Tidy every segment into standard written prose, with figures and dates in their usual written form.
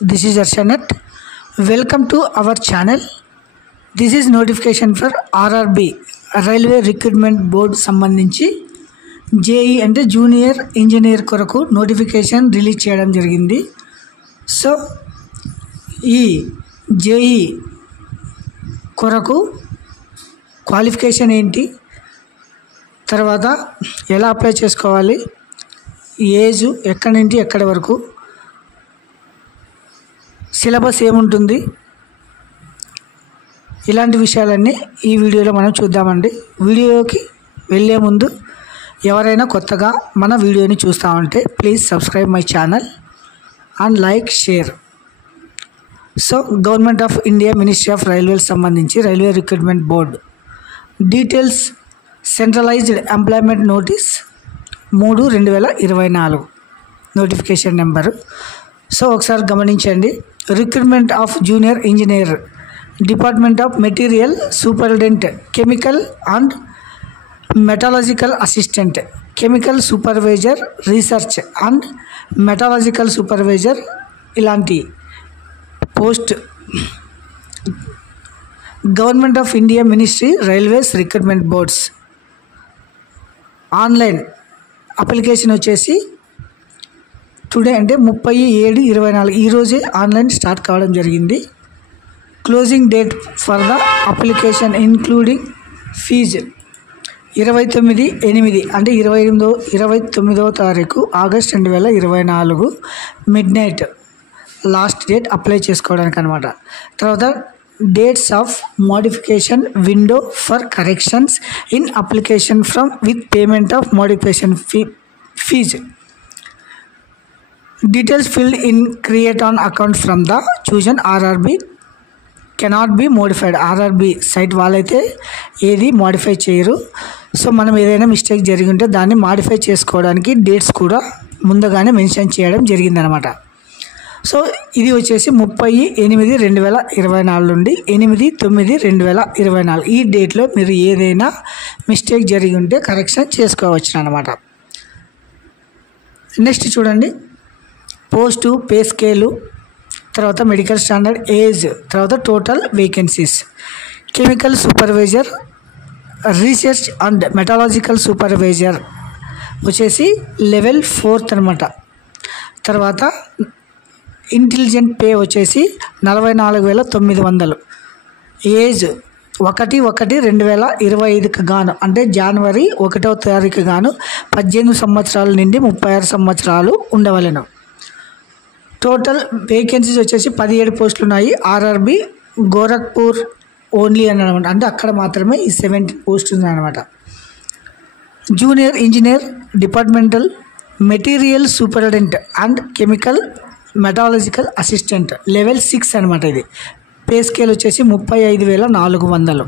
this is Arshanath. Welcome to our channel. This is notification for RRB railway recruitment board సంబంధించి JEE అంటే junior engineer కొరకు notification release చేయడం జరిగింది. So ఈ JEE కొరకు qualification ఏంటి, తర్వాత ఎలా అప్లై చేసుకోవాలి, ఏజ్ ఎక్కడి నుండి ఎక్కడి వరకు, సిలబస్ ఏముంటుంది, ఇలాంటి విషయాలన్నీ ఈ వీడియోలో మనం చూద్దామండి. వీడియోకి వెళ్ళే ముందు ఎవరైనా కొత్తగా మన వీడియోని చూస్తూ ఉంటే please subscribe my channel and like share. So government of India ministry of railways సంబంధించి railway recruitment board details centralised employment notice 3/2024 notification number. So ఒకసారి గమనించండి. Recruitment of junior engineer, department of material superintendent, chemical and metallurgical assistant, chemical supervisor, research and metallurgical supervisor, ఇలాంటి post government of India ministry railways recruitment boards. Online application వచ్చేసి today అంటే 30/7/24 ఈరోజే online start కావడం జరిగింది. Closing date for the application including fee 29/8 అంటే 29వ తారీఖు August 2024 midnight last date apply చేసుకోవడానికి అనమాట. తర్వాత dates of modification window for corrections in application from with payment of modification fee. Details filled in create on account from the chosen RRB cannot be modified. RRB site వాళ్ళైతే ఏది modify చేయరు. So మనం ఏదైనా mistake జరిగి ఉంటే దాన్ని modify చేసుకోవడానికి dates కూడా ముందుగానే మెన్షన్ చేయడం జరిగిందనమాట. సో ఇది వచ్చేసి 30/8/2024 నుండి 8/9/2024 ఈ డేట్లో మీరు ఏదైనా మిస్టేక్ జరిగి ఉంటే కరెక్షన్ చేసుకోవచ్చు అనమాట. నెక్స్ట్ చూడండి, పోస్టు, పే స్కేలు, తర్వాత మెడికల్ స్టాండర్డ్, ఏజ్, తర్వాత total vacancies. Chemical supervisor, research and metallurgical supervisor వచ్చేసి లెవెల్ 4th అనమాట. తర్వాత ఇంటెలిజెంట్ పే వచ్చేసి 44,900. ఏజ్ 1/1/2025కి గాను అంటే జనవరి 1వ తారీఖు గాను 18 సంవత్సరాల నుండి 36 సంవత్సరాలు ఉండవలెను. టోటల్ వేకెన్సీస్ వచ్చేసి 17 పోస్టులు ఉన్నాయి. RRB గోరఖ్పూర్ ఓన్లీ అని అనమాట, అంటే అక్కడ మాత్రమే ఈ 17 పోస్టులు ఉన్నాయన్నమాట. Junior engineer, departmental material superintendent and chemical metallurgical assistant level 6 అనమాట. ఇది పే స్కేల్ వచ్చేసి 35,400.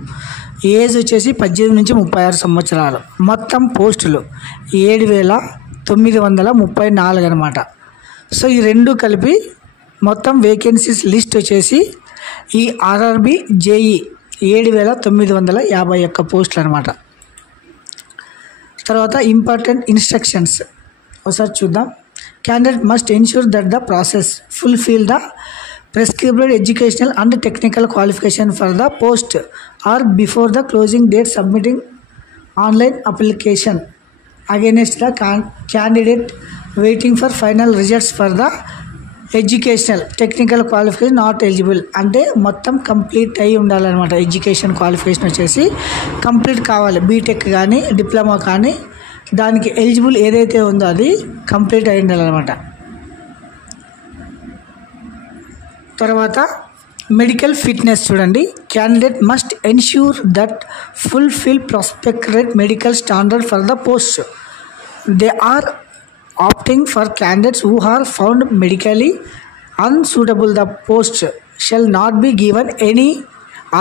ఏజ్ వచ్చేసి 18 నుంచి 36 సంవత్సరాలు. మొత్తం పోస్టులు 7,934 అనమాట. సో ఈ రెండు కలిపి మొత్తం వేకెన్సీస్ లిస్ట్ వచ్చేసి ఈ RRB జేఈ 7,951 పోస్టులు అనమాట. తర్వాత ఇంపార్టెంట్ ఇన్స్ట్రక్షన్స్ ఒకసారి చూద్దాం. Candidate must ensure that the process fulfill the prescribed educational and technical qualification for the post or before the closing date submitting online application against the candidate waiting for final results for the educational technical qualification not eligible. అంటే మొత్తం complete అయి ఉండాలన్నమాట. Education qualification వచ్చేసి complete కావాలి. BTech కానీ diploma కానీ దానికి eligible ఏదైతే ఉందో అది కంప్లీట్ అయి ఉండాలన్నమాట. తర్వాత మెడికల్ ఫిట్నెస్ చూడండి. Candidate must ensure that fulfil prospected medical standard for the post. They are opting for candidates who are found medically unsuitable. The post shall not be given any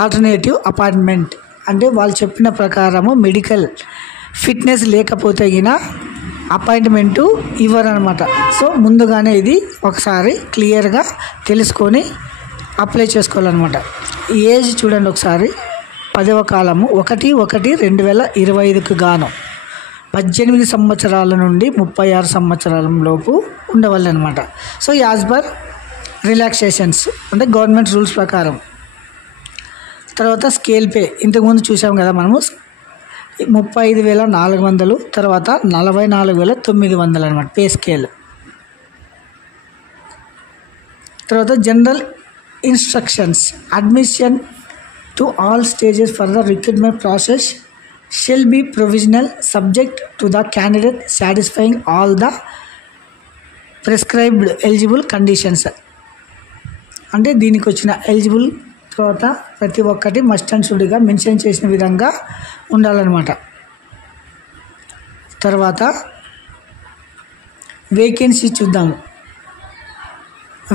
alternative appointment. అంటే వాళ్ళు చెప్పిన ప్రకారము medical fitness లేకపోతే గిన appointment ఇవ్వరనమాట. So ముందుగానే ఇది ఒకసారి క్లియర్గా తెలుసుకొని అప్లై చేసుకోవాలన్నమాట. ఏజ్ చూడండి ఒకసారి, 10వ కాలము 1/1/2025కి గాను 18 సంవత్సరాల నుండి 36 సంవత్సరాల లోపు ఉండవాలన్నమాట. సో యాజ్ పర్ రిలాక్సేషన్స్ అంటే గవర్నమెంట్ రూల్స్ ప్రకారం. తర్వాత స్కేల్ పే ఇంతకుముందు చూసాం కదా మనము 35,400, తర్వాత 44,900 అనమాట పే స్కేల్. తర్వాత general instructions. Admission to all stages for the recruitment process shall be provisional subject to the candidate satisfying all the prescribed eligible conditions. అంటే దీనికి వచ్చిన ఎలిజిబుల్ తర్వాత ప్రతి ఒక్కటి మస్ట్ అండ్ షుడ్గా మెన్షన్ చేసిన విధంగా ఉండాలన్నమాట. తర్వాత వేకెన్సీ చూద్దాము.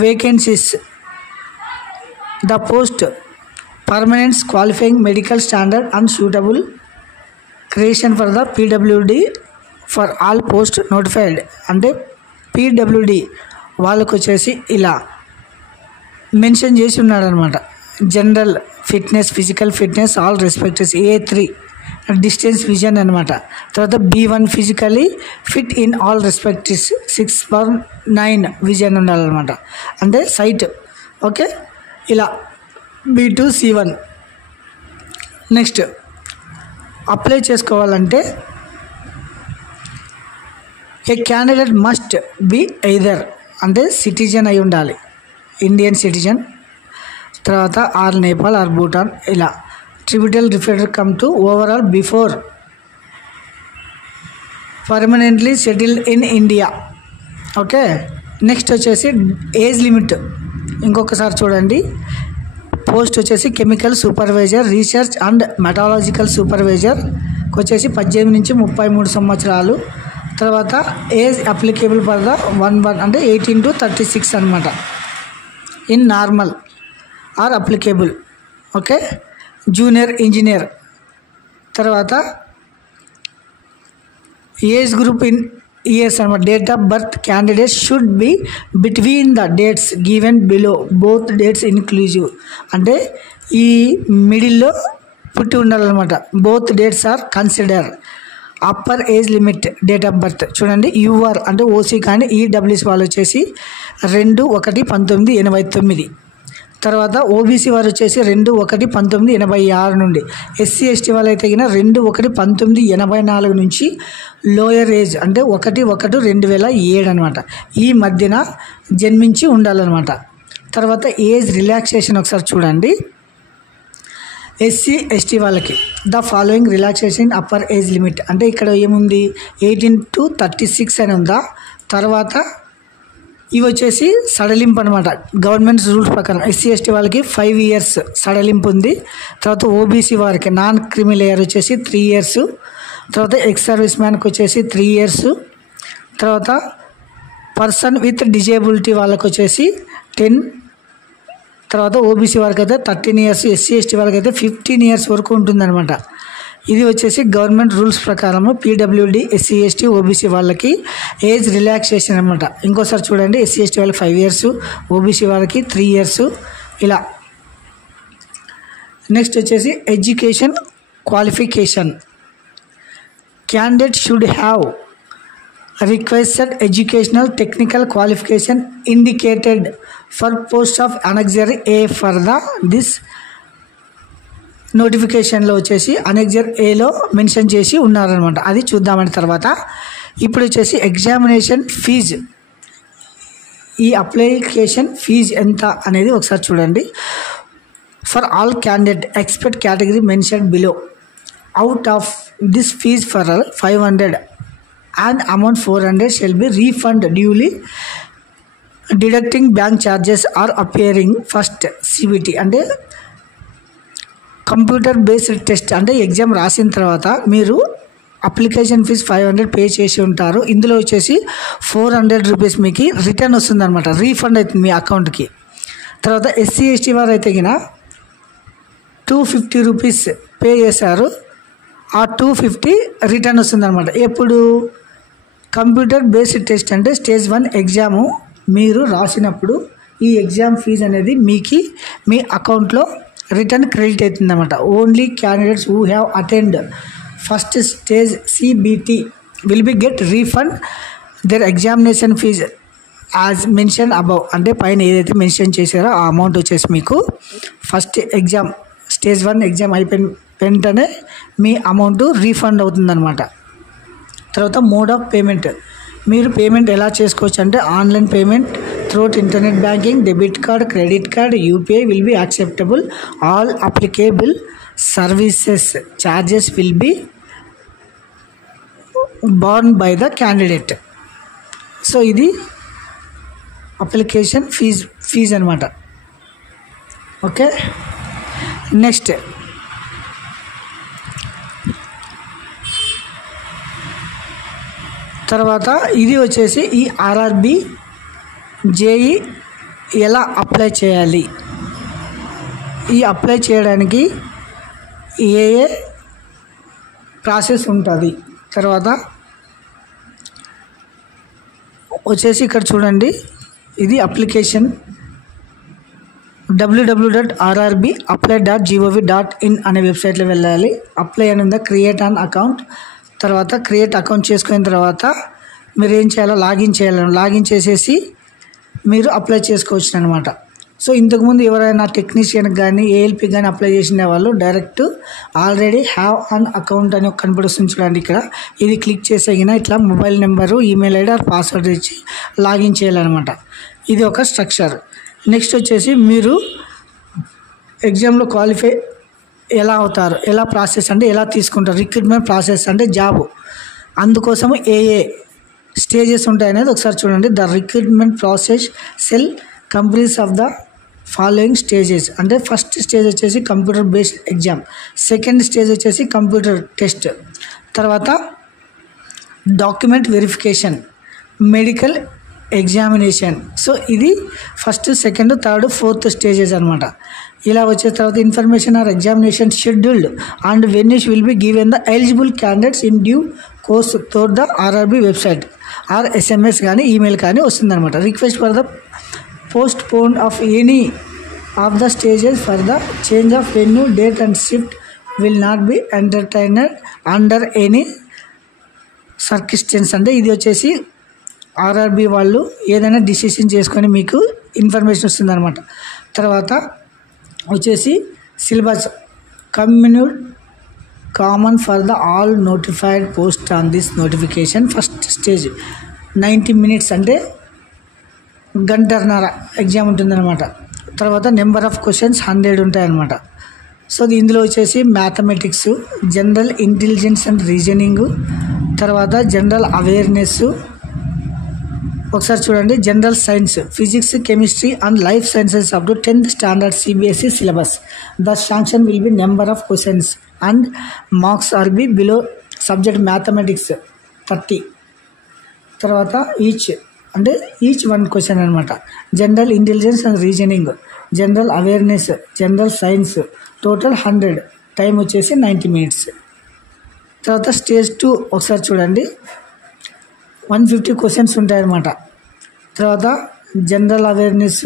Vacancies the post permanents qualifying medical standard and suitable creation for the PWD for all post notified. అంటే పీడబ్ల్యూడి వాళ్ళకు వచ్చేసి ఇలా మెన్షన్ చేసి ఉన్నాడనమాట. General fitness, physical fitness, all respects. A3 distance vision అనమాట. తర్వాత B1 physically fit in all respects 6/9 vision ఉండాలన్నమాట, అంటే సైట్. ఓకే, ఇలా B2 C1. నెక్స్ట్ అప్లై చేసుకోవాలంటే a candidate must be either అంటే సిటిజన్ అయి ఉండాలి, ఇండియన్ సిటిజన్, తర్వాత ఆర్ నేపాల్ ఆర్ భూటాన్, ఇలా ట్రిబ్యూటల్ రిఫరెండర్ come to overall before permanently settled in India. Okay, next వచ్చేసి ఏజ్ లిమిట్ ఇంకొకసారి చూడండి. పోస్ట్ వచ్చేసి chemical supervisor, research and metallurgical సూపర్వైజర్కి వచ్చేసి 18 నుంచి 33 సంవత్సరాలు. తర్వాత ఏజ్ అప్లికేబుల్ ఫర్ ద 1 అంటే 18 to 36 అనమాట in normal are applicable. Okay, junior engineer. తర్వాత ఏజ్ గ్రూప్ ఇన్ ఇయర్స్ అనమాట. Date of birth candidate should be between the dates given below both dates inclusive. అంటే ఈ మిడిల్లో పుట్టి ఉండాలన్నమాట. Both dates are consider. Upper age limit date of birth చూడండి. UR అంటే OC కానీ ఈడబ్ల్యూసీ వాళ్ళు వచ్చేసి 2/1/1989. తర్వాత ఓబీసీ వారు వచ్చేసి 2/1/1986 నుండి. ఎస్సీ ఎస్టీ వాళ్ళు అయితే 2/1/1984 నుంచి లోయర్ ఏజ్ అంటే 1/1/2007 అనమాట. ఈ మధ్యన జన్మించి ఉండాలన్నమాట. తర్వాత ఏజ్ రిలాక్సేషన్ ఒకసారి చూడండి. ఎస్సీ ఎస్టీ వాళ్ళకి the following relaxation upper age limit అంటే ఇక్కడ ఏముంది 18 to 36 అని ఉందా. తర్వాత ఇవి వచ్చేసి సడలింపు అనమాట. గవర్నమెంట్ రూల్స్ ప్రకారం ఎస్సీ ఎస్టీ వాళ్ళకి 5 years సడలింపు ఉంది. తర్వాత ఓబీసీ వారికి నాన్ క్రిమి లేయర్ వచ్చేసి 3 years. తర్వాత ఎక్స్ సర్వీస్ మ్యాన్కి వచ్చేసి 3 years. తర్వాత పర్సన్ విత్ డిజేబిలిటీ వాళ్ళకి వచ్చేసి 10. తర్వాత ఓబీసీ వారికి అయితే 13 years, ఎస్సీ ఎస్టీ వాళ్ళకి అయితే 15 years వరకు ఉంటుందన్నమాట. ఇది వచ్చేసి గవర్నమెంట్ రూల్స్ ప్రకారము పీడబ్ల్యూడి ఎస్సీ ఎస్టీ ఓబీసీ వాళ్ళకి ఏజ్ రిలాక్సేషన్ అనమాట. ఇంకోసారి చూడండి, ఎస్సీ ఎస్టీ వాళ్ళకి 5 years, ఓబీసీ వాళ్ళకి 3 years ఇలా. నెక్స్ట్ వచ్చేసి education qualification. Candidate should have requested educational technical qualification indicated for post of annexure A for the this నోటిఫికేషన్లో వచ్చేసి అనెక్జర్ ఏలో మెన్షన్ చేసి ఉన్నారనమాట. అది చూద్దామని తర్వాత ఇప్పుడు వచ్చేసి ఎగ్జామినేషన్ ఫీజు, ఈ అప్లికేషన్ ఫీజు ఎంత అనేది ఒకసారి చూడండి. For all candidate expect category mention below out of this fee for 500 and amount 400 shall be refunded duly deducting bank charges are appearing first CBT అంటే కంప్యూటర్ బేస్డ్ టెస్ట్ అంటే exam రాసిన తర్వాత మీరు application fees 500 pay చేసి ఉంటారు. ఇందులో వచ్చేసి 400 rupees మీకు రిటర్న్ వస్తుంది అనమాట, రీఫండ్ అవుతుంది మీ అకౌంట్కి. తర్వాత ఎస్సీ ఎస్టీ వారు అయితే 250 రూపీస్ పే చేశారు, ఆ 250 రిటర్న్ వస్తుంది అనమాట. ఎప్పుడు కంప్యూటర్ బేస్డ్ టెస్ట్ అంటే స్టేజ్ 1 ఎగ్జాము మీరు రాసినప్పుడు ఈ ఎగ్జామ్ ఫీజు అనేది మీకు మీ అకౌంట్లో రిటర్న్ క్రెడిట్ అవుతుంది అన్నమాట. Only candidates who have attend first stage CBT will be get refund their examination fee as mention above అంటే పైన ఏదైతే మెన్షన్ చేశారో ఆ అమౌంట్ వచ్చేసి మీకు ఫస్ట్ ఎగ్జామ్ స్టేజ్ 1 ఎగ్జామ్ అయిపోయిన వెంటనే మీ అమౌంట్ రీఫండ్ అవుతుందన్నమాట. తర్వాత మోడ్ ఆఫ్ పేమెంట్, మీరు పేమెంట్ ఎలా చేసుకోవచ్చు అంటే online payment throughout internet banking, debit card, credit card, UPI will be acceptable. All applicable services charges will be borne by the candidate. So ఇది application fees అనమాట. Okay, next తర్వాత ఇది వచ్చేసి ఈ ఆర్ఆర్బి జేఈ ఎలా అప్లై చేయాలి, ఈ apply చేయడానికి ఏ ప్రాసెస్ ఉంటుంది. తర్వాత వచ్చేసి ఇక్కడ చూడండి, ఇది అప్లికేషన్ www.rrbapply.gov.in అనే వెబ్సైట్లో వెళ్ళాలి. అప్లై అని ఉందా, క్రియేట్ అన్ అకౌంట్. తర్వాత క్రియేట్ అకౌంట్ చేసుకున్న తర్వాత మీరు ఏం చేయాలో లాగిన్ చేసేసి మీరు అప్లై చేసుకోవచ్చు అనమాట. సో ఇంతకుముందు ఎవరైనా టెక్నీషియన్కి కానీ ఏఎల్పి కానీ అప్లై చేసిన వాళ్ళు direct already have an account అని కనపడుతుంది చూడండి ఇక్కడ. ఇది క్లిక్ చేసేగిన ఇట్లా mobile number, email ID are password ఇచ్చి లాగిన్ చేయాలన్నమాట. ఇది ఒక స్ట్రక్చర్. నెక్స్ట్ వచ్చేసి మీరు ఎగ్జామ్లో క్వాలిఫై ఎలా అవుతారు, ఎలా ప్రాసెస్ అంటే ఎలా తీసుకుంటారు, రిక్రూట్మెంట్ ప్రాసెస్ అంటే జాబు, అందుకోసము ఏ స్టేజెస్ ఉంటాయనేది ఒకసారి చూడండి. The recruitment process shall comprise of the following stages అంటే ఫస్ట్ స్టేజ్ వచ్చేసి computer based exam, second stage వచ్చేసి కంప్యూటర్ టెస్ట్, తర్వాత document verification, medical examination. So ఇది first, second, third, fourth stages అనమాట. ఇలా వచ్చే తర్వాత information or examination scheduled and venues will be given the eligible candidates in due course through the RRB website or SMS కానీ email కానీ వస్తుందన్నమాట. Request for the postpone of any of the stages for the change of venue, date and shift will not be entertained under any circumstance. అంటే ఇది వచ్చేసి RRB వాళ్ళు ఏదైనా decision చేసుకొని మీకు ఇన్ఫర్మేషన్ వస్తుందన్నమాట. తర్వాత వచ్చేసి syllabus common for the all notified post on this notification. First stage 90 minutes అంటే గంటన్నర ఎగ్జామ్ ఉంటుందన్నమాట. తర్వాత నెంబర్ ఆఫ్ క్వశ్చన్స్ 100 ఉంటాయన్నమాట. సో ఇందులో వచ్చేసి mathematics, general intelligence and reasoning, తర్వాత జనరల్ అవేర్నెస్, ఒకసారి చూడండి, general science, physics, chemistry and life sciences up to 10th standard CBSE syllabus. The sanction will be number of questions and marks are be below subject mathematics 30. తర్వాత each 1 question అనమాట. General intelligence and reasoning, general awareness, general science total 100, time వచ్చేసి 90 minutes. తర్వాత stage 2 ఒకసారి చూడండి, 150 questions ఉంటాయన్నమాట. తర్వాత general awareness,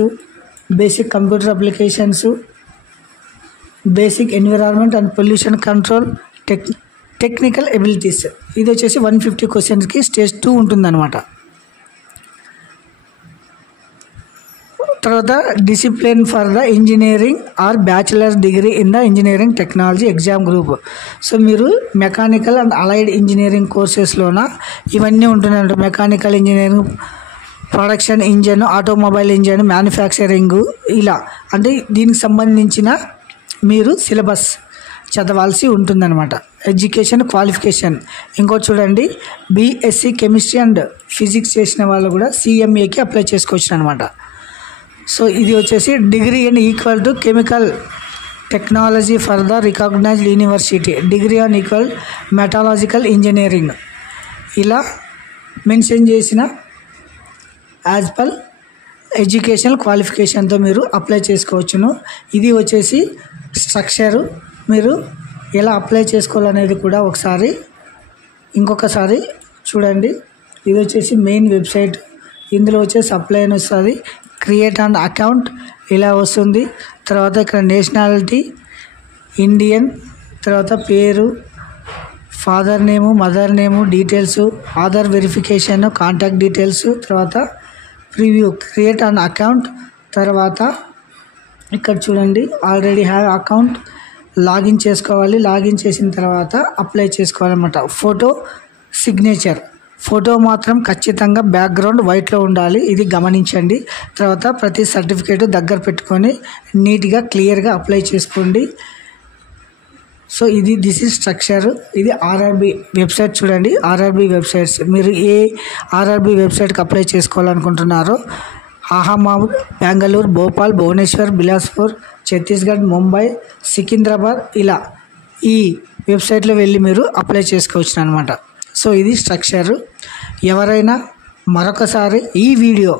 basic computer applications, basic environment and pollution control, technical abilities. ఇది వచ్చేసి 150 క్వశ్చన్స్కి స్టేజ్ 2 ఉంటుందన్నమాట. తర్వాత discipline for the engineering or bachelor's degree in the engineering technology exam group. So మీరు మెకానికల్ అండ్ అలైడ్ ఇంజనీరింగ్ కోర్సెస్లోన ఇవన్నీ ఉంటున్నాయంట. Mechanical engineering, production engine, automobile engine, manufacturing, ఇలా అంటే దీనికి సంబంధించిన మీరు సిలబస్ చదవాల్సి ఉంటుందన్నమాట. ఎడ్యుకేషన్ క్వాలిఫికేషన్ ఇంకోటి చూడండి, బీఎస్సీ కెమిస్ట్రీ అండ్ ఫిజిక్స్ చేసిన వాళ్ళు కూడా సిఎంఏకి అప్లై చేసుకోవచ్చు అనమాట. సో ఇది వచ్చేసి degree and equal to chemical technology for the recognised university, degree and equal metallurgical engineering, ఇలా మెన్షన్ చేసిన యాజ్ పర్ ఎడ్యుకేషనల్ క్వాలిఫికేషన్తో మీరు అప్లై చేసుకోవచ్చును. ఇది వచ్చేసి స్ట్రక్చరు, మీరు ఎలా అప్లై చేసుకోవాలనేది కూడా ఇంకొకసారి చూడండి. ఇది వచ్చేసి మెయిన్ వెబ్సైట్, ఇందులో వచ్చేసి అప్లై అని వస్తుంది, క్రియేట్ అండ్ అకౌంట్ ఇలా వస్తుంది. తర్వాత ఇక్కడ నేషనాలిటీ ఇండియన్, తర్వాత పేరు, father name, mother name, details, Aadhaar verification, contact details, తర్వాత ప్రివ్యూ క్రియేట్ అన్ అకౌంట్. తర్వాత ఇక్కడ చూడండి ఆల్రెడీ హ్యావ్ అకౌంట్, లాగిన్ చేసుకోవాలి. లాగిన్ చేసిన తర్వాత అప్లై చేసుకోవాలన్నమాట. ఫోటో సిగ్నేచర్, ఫోటో మాత్రం ఖచ్చితంగా బ్యాక్గ్రౌండ్ వైట్లో ఉండాలి, ఇది గమనించండి. తర్వాత ప్రతి సర్టిఫికేట్ దగ్గర పెట్టుకొని నీట్గా క్లియర్గా అప్లై చేసుకోండి. So this is structure. ఇది ఆర్ఆర్బి వెబ్సైట్ చూడండి. ఆర్ఆర్బి వెబ్సైట్స్, మీరు ఏ ఆర్ఆర్బి వెబ్సైట్కి అప్లై చేసుకోవాలనుకుంటున్నారో అహ్మదాబాద్, బెంగళూరు, భోపాల్, భువనేశ్వర్, బిలాస్పూర్, ఛత్తీస్గఢ్, ముంబై, సికింద్రాబాద్, ఇలా ఈ వెబ్సైట్లో వెళ్ళి మీరు అప్లై చేసుకోవచ్చు అనమాట. సో ఇది స్ట్రక్చరు. ఎవరైనా మరొకసారి ఈ వీడియో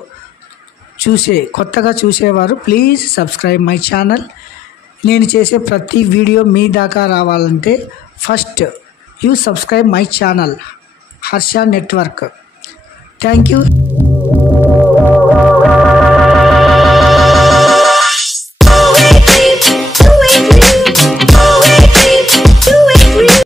కొత్తగా చూసేవారు ప్లీజ్ సబ్స్క్రైబ్ మై ఛానల్. నేను చేసే ప్రతి వీడియో మీ దాకా రావాలంటే first you subscribe my channel Harsha network. Thank you.